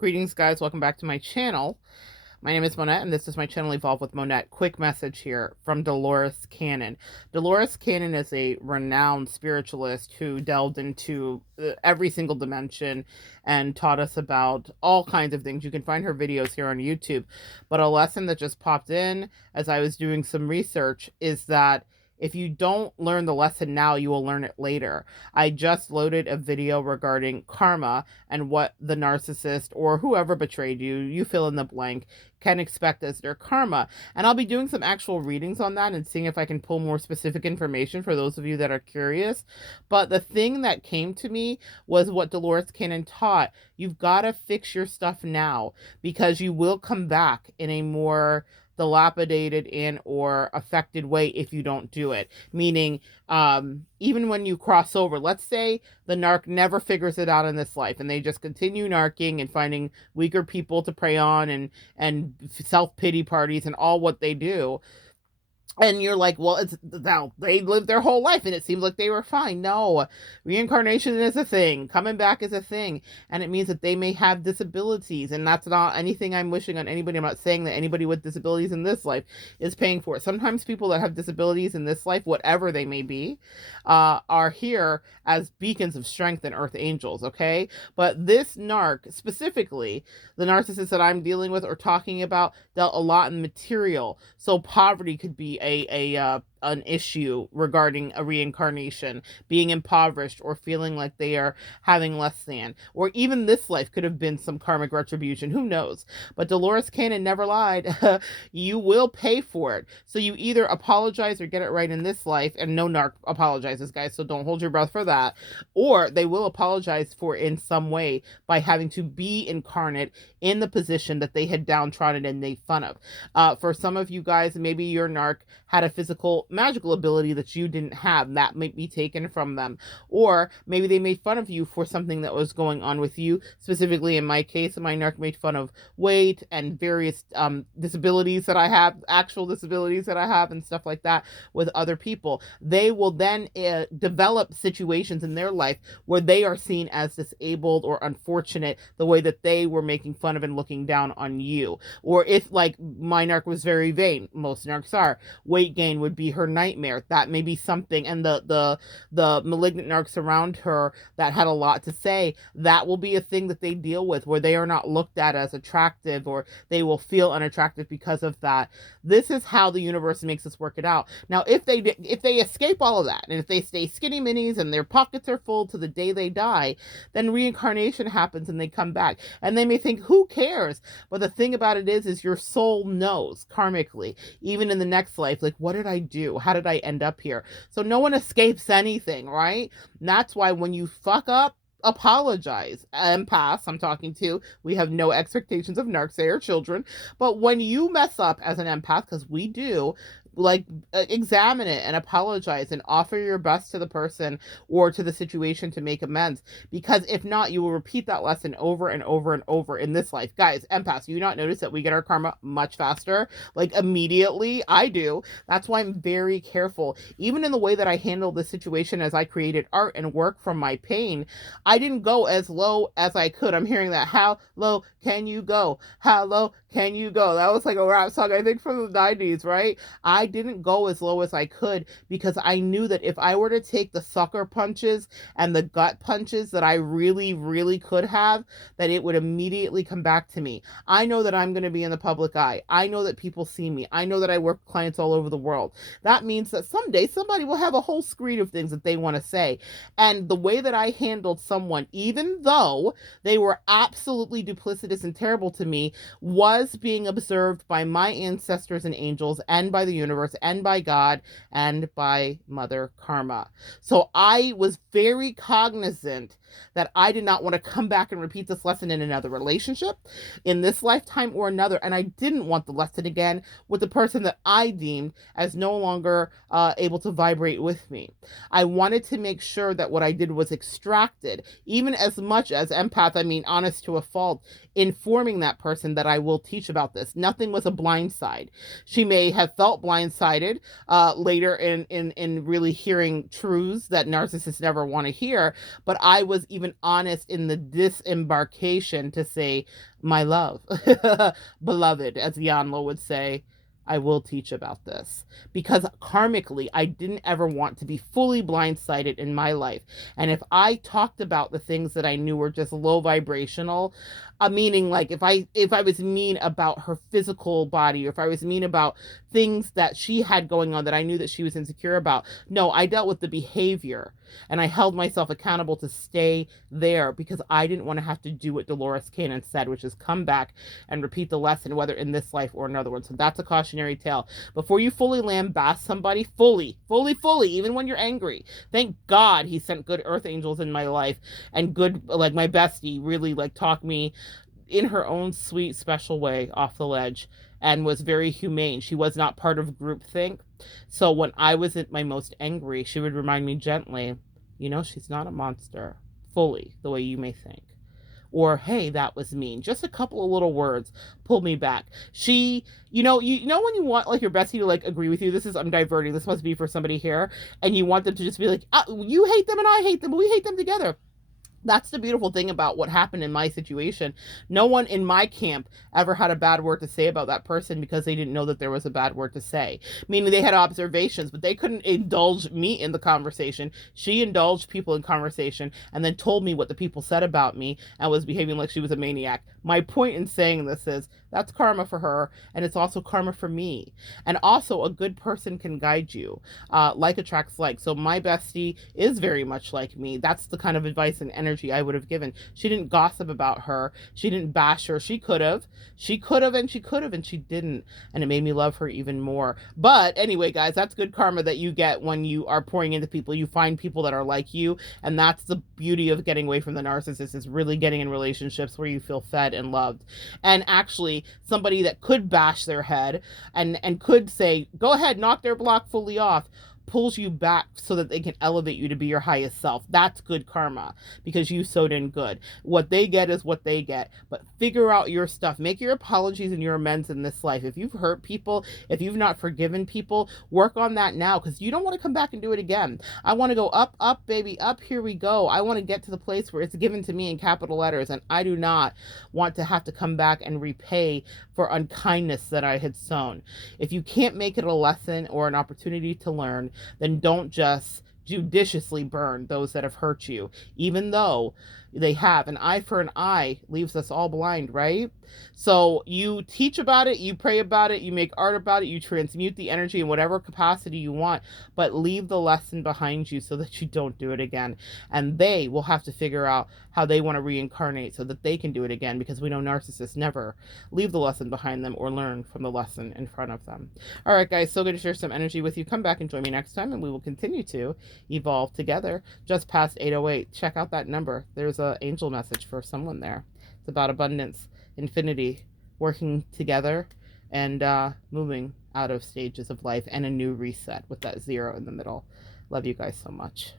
Greetings, guys. Welcome back to my channel. My name is Monette, and this is my channel Evolve with Monette. Quick message here from Delores Cannon. Delores Cannon is a renowned spiritualist who delved into every single dimension and taught us about all kinds of things. You can find her videos here on YouTube. But a lesson that just popped in as I was doing some research is that if you don't learn the lesson now, you will learn it later. I just loaded a video regarding karma and what the narcissist or whoever betrayed you, you fill in the blank, can expect as their karma. And I'll be doing some actual readings on that and seeing if I can pull more specific information for those of you that are curious. But the thing that came to me was what Delores Cannon taught. You've got to fix your stuff now because you will come back in a more dilapidated and or affected way if you don't do it. Meaning, even when you cross over, let's say the narc never figures it out in this life and they just continue narking and finding weaker people to prey on and self-pity parties and all what they do. And you're like, well, it's now they lived their whole life and it seems like they were fine. No, reincarnation is a thing. Coming back is a thing. And it means that they may have disabilities. And that's not anything I'm wishing on anybody. I'm not saying that anybody with disabilities in this life is paying for it. Sometimes people that have disabilities in this life, whatever they may be, are here as beacons of strength and earth angels. Okay. But this narc, specifically, the narcissist that I'm dealing with or talking about, dealt a lot in material. So poverty could be an issue regarding a reincarnation, being impoverished or feeling like they are having less than, or even this life could have been some karmic retribution. Who knows? But Delores Cannon never lied. You will pay for it. So you either apologize or get it right in this life, and no narc apologizes, guys, so don't hold your breath for that, or they will apologize for it in some way by having to be incarnate in the position that they had downtrodden and made fun of. For some of you guys, maybe your narc had a physical magical ability that you didn't have. That might be taken from them. Or maybe they made fun of you for something that was going on with you. Specifically, in my case, my narc made fun of weight and various disabilities that I have, actual disabilities that I have and stuff like that with other people. They will then develop situations in their life where they are seen as disabled or unfortunate the way that they were making fun of and looking down on you. Or if, like, my narc was very vain, most narcs are, weight gain would be her nightmare. That may be something. And the malignant narcs around her that had a lot to say, that will be a thing that they deal with, where they are not looked at as attractive, or they will feel unattractive because of that. This is how the universe makes us work it out. Now, if they escape all of that, and if they stay skinny minis and their pockets are full to the day they die, then reincarnation happens and they come back. And they may think, who cares? But the thing about it is your soul knows karmically, even in the next life, like, what did I do? How did I end up here? So no one escapes anything, right? And that's why when you fuck up, apologize. Empaths I'm talking to, we have no expectations of narcs, they are children. But when you mess up as an empath, because we do, like, examine it and apologize and offer your best to the person or to the situation to make amends, because if not, you will repeat that lesson over and over and over in this life. Guys, empaths, you not notice that we get our karma much faster, like immediately? I do. That's why I'm very careful, even in the way that I handle the situation. As I created art and work from my pain, I didn't go as low as I could. I'm hearing that, how low can you go? How low can you go? That was like a rap song, I think, from the 90s, right? I didn't go as low as I could because I knew that if I were to take the sucker punches and the gut punches that I really, really could have, that it would immediately come back to me. I know that I'm going to be in the public eye. I know that people see me. I know that I work with clients all over the world. That means that someday somebody will have a whole screen of things that they want to say. And the way that I handled someone, even though they were absolutely duplicitous and terrible to me, was being observed by my ancestors and angels and by the universe and by God and by Mother Karma. So I was very cognizant that I did not want to come back and repeat this lesson in another relationship, in this lifetime or another. And I didn't want the lesson again with the person that I deemed as no longer able to vibrate with me. I wanted to make sure that what I did was extracted, even as much as empath, I mean, honest to a fault, informing that person that I will teach about this. Nothing was a blind side. She may have felt blindsided later in really hearing truths that narcissists never want to hear, but I was was even honest in the disembarkation to say, my love, beloved, as Yanlo would say, I will teach about this, because karmically, I didn't ever want to be fully blindsided in my life. And if I talked about the things that I knew were just low vibrational, meaning like if I was mean about her physical body, or if I was mean about things that she had going on that I knew that she was insecure about, no, I dealt with the behavior, and I held myself accountable to stay there, because I didn't want to have to do what Delores Cannon said, which is come back and repeat the lesson, whether in this life or another one. So that's a cautionary tale. Before you fully lambast somebody, fully, even when you're angry, thank God he sent good earth angels in my life, and good, like my bestie really like talked me in her own sweet, special way off the ledge, and was very humane. She was not part of groupthink. So when I was at my most angry, she would remind me gently, she's not a monster, fully, the way you may think. Or, hey, that was mean. Just a couple of little words pulled me back. She, when you want like your bestie to like agree with you, I'm diverting, this must be for somebody here, and you want them to just be like, you hate them and I hate them, but we hate them together. That's the beautiful thing about what happened in my situation. No one in my camp ever had a bad word to say about that person, because they didn't know that there was a bad word to say. Meaning they had observations, but they couldn't indulge me in the conversation. She indulged people in conversation and then told me what the people said about me and was behaving like she was a maniac. My point in saying this is that's karma for her, and it's also karma for me. And also, a good person can guide you. Like attracts like. So my bestie is very much like me. That's the kind of advice and energy I would have given. She didn't gossip about her. She didn't bash her. She could have, and she didn't. And it made me love her even more. But anyway, guys, that's good karma that you get when you are pouring into people. You find people that are like you. And that's the beauty of getting away from the narcissist, is really getting in relationships where you feel fed and loved. And actually, somebody that could bash their head and could say, go ahead, knock their block fully off, pulls you back so that they can elevate you to be your highest self. That's good karma, because you sowed in good. What they get is what they get. But figure out your stuff. Make your apologies and your amends in this life. If you've hurt people, if you've not forgiven people, work on that now, because you don't want to come back and do it again. I want to go up, up, baby, up. Here we go. I want to get to the place where it's given to me in capital letters, and I do not want to have to come back and repay for unkindness that I had sown. If you can't make it a lesson or an opportunity to learn, then don't just judiciously burn those that have hurt you, even though they have. An eye for an eye leaves us all blind, right? So you teach about it, you pray about it, you make art about it, you transmute the energy in whatever capacity you want, but leave the lesson behind you so that you don't do it again. And they will have to figure out how they want to reincarnate so that they can do it again, because we know narcissists never leave the lesson behind them or learn from the lesson in front of them. All right, guys, so good to share some energy with you. Come back and join me next time, and we will continue to evolve together. Just past 8:08. Check out that number. There's an angel message for someone there. It's about abundance, infinity, working together, and moving out of stages of life, and a new reset with that 0 in the middle. Love you guys so much.